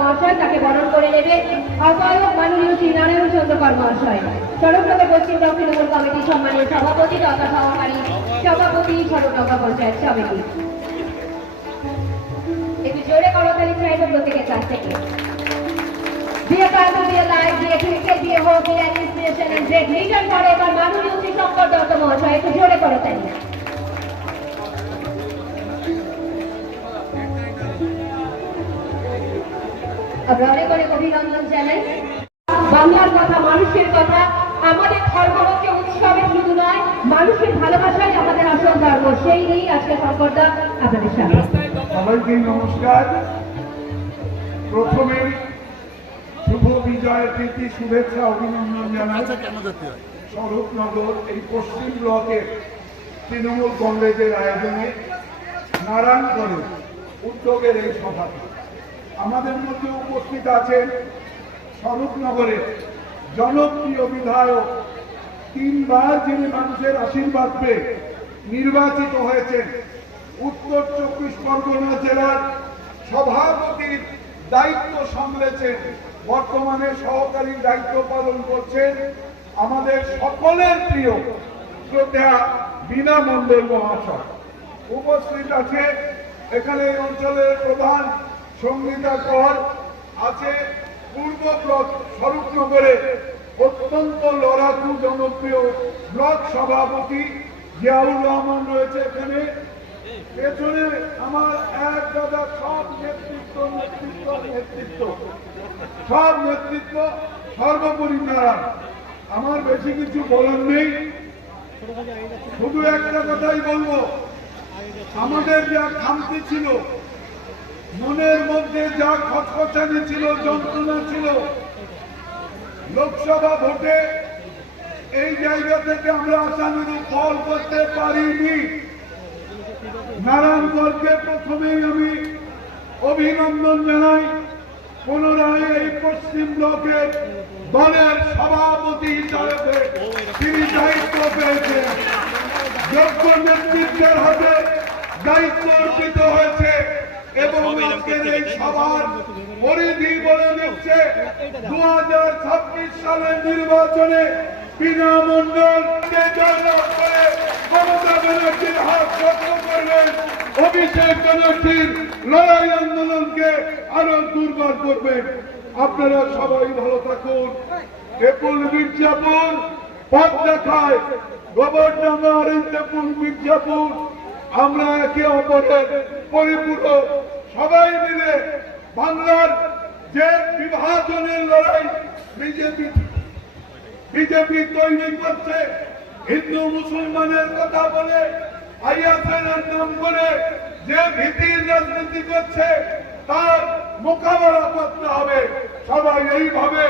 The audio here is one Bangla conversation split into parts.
মহাশয় তাকে বরণ করে নেবে। আহ্বায়ক মাননীয় শ্রী নারায়ণ চন্দ্র কর মহাশয় সড়কনগর পশ্চিম তৃণমূল কমিটির সম্মানীয় সভাপতি তথা সহকারী সভাপতি সড়কনগর পঞ্চায়েত সমিতি। একটু জোরে করতালি চাইব প্রত্যেকের কাছ থেকে। আমরা অনেক অনেক অভিনন্দন জানাই। বাংলার কথা মানুষের কথা আমাদের ধর্ম হচ্ছে উৎসবের শুধু নয় মানুষের ভালোবাসাই আমাদের আসল ধর্ম। সেই নিয়েই আজকে শঙ্করদা আপনাদের সামনে। সবাইকে নমস্কার। প্রথমে শুভ বিজয় প্রীতি শুভেচ্ছা অভিনন্দন জানাই। স্বরূপনগর এই পশ্চিম ব্লকের তৃণমূল কংগ্রেসের আয়োজনে নারায়ণগড়ে উদ্যোগের এই সভা। আমাদের মধ্যে উপস্থিত আছেন স্বরূপনগরের জনপ্রিয় বিধায়ক। তিনবার যিনি মানুষের আশীর্বাদ পেয়ে নির্বাচিত হয়েছেন, উত্তর চব্বিশ পরগনা জেলার সভাপতির দায়িত্ব সামলেছেন, বর্তমানে সহকারী দায়িত্ব পালন করছেন আমাদের সকলের প্রিয় শ্রদ্ধা বিনা মন্ডল মহাশয়। উপস্থিত আছে এখানে অঞ্চলের প্রধান সঙ্গীতা কর আছে পূর্ব ব্লক স্বরূপনগরে অত্যন্ত লড়াকু জনপ্রিয় ব্লক সভাপতি জিয়াউর রহমান রয়েছে এখানে। পেছনে আমার এক দাদা, সব নেতৃত্ব নেতৃত্ব নেতৃত্ব। সব নেতৃত্ব সর্বোপরি তারা আমার বেশি কিছু বলার নেই। শুধু একটা কথাই বলব। আমাদের যা খামতি ছিল মনের মধ্যে যা খচখচানি ছিল, যন্ত্রণা ছিল, লোকসভা ভোটে এই জায়গা থেকে আমরা আশানুরূপ ফল করতে পারিনি। নারায়ণগড়কে প্রথমেই আমি অভিনন্দন জানাই। পুনরায় এই পশ্চিম ব্লকের দলের সভাপতি হিসাবে তিনি দায়িত্ব পেয়েছেন। যোগ্য নেতৃত্বের হাতে দায়িত্ব অর্পিত হয়েছে। এবং আজকের এই সভার পরিধি বলে দিচ্ছে। দু হাজার ছাব্বিশ সালের নির্বাচনে বিনা মন্ডল মমতা ব্যানার্জির হাত শক্ত করবেন অভিষেক ব্যানার্জির লড়াই আন্দোলনকে আরও দুর্বার করবেন আপনারা সবাই ভালো থাকুন। টেপুল মির্জাপুর পথ দেখায় গোবরডাঙ্গা আর মির্জাপুর। আমরা একে অপরের পরিপূরক, সবাই মিলে বাংলার যে বিভাজনের লড়াই, বিজেপি বিজেপি তৈরি করছে, হিন্দু মুসলমানের কথা বলে নাম করে যে ভীতির রাজনীতি করছে, তার মোকাবেলা করতে হবে। সবাই এইভাবে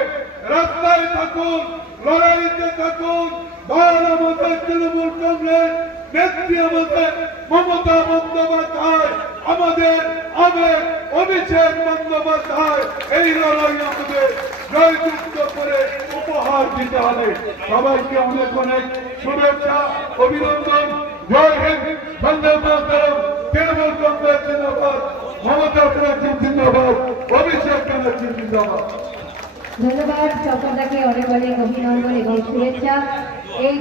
রাস্তায় থাকুন, লড়াইতে থাকুন, দল আমাদের তৃণমূল কংগ্রেস নেত্রী আমাদের মমতা বন্দ্যোপাধ্যায়, আমাদের আবেগ, অভিষেক বন্দ্যোপাধ্যায়, এই লড়াই আমাদের জয়যুক্ত করে উপহার দিতে হবে। সবাইকে অনেক অনেক শুভেচ্ছা, অভিনন্দন। জয় হিন্দ, বন্দে মাতরম। তৃণমূল কংগ্রেস জিন্দাবাদ। মমতা ব্যানার্জি জিন্দাবাদ, অভিষেক ব্যানার্জি জিন্দাবাদ। ধন্যবাদ শঙ্করদাকে অনেক অনেক অভিনন্দন এবং শুভেচ্ছা। এই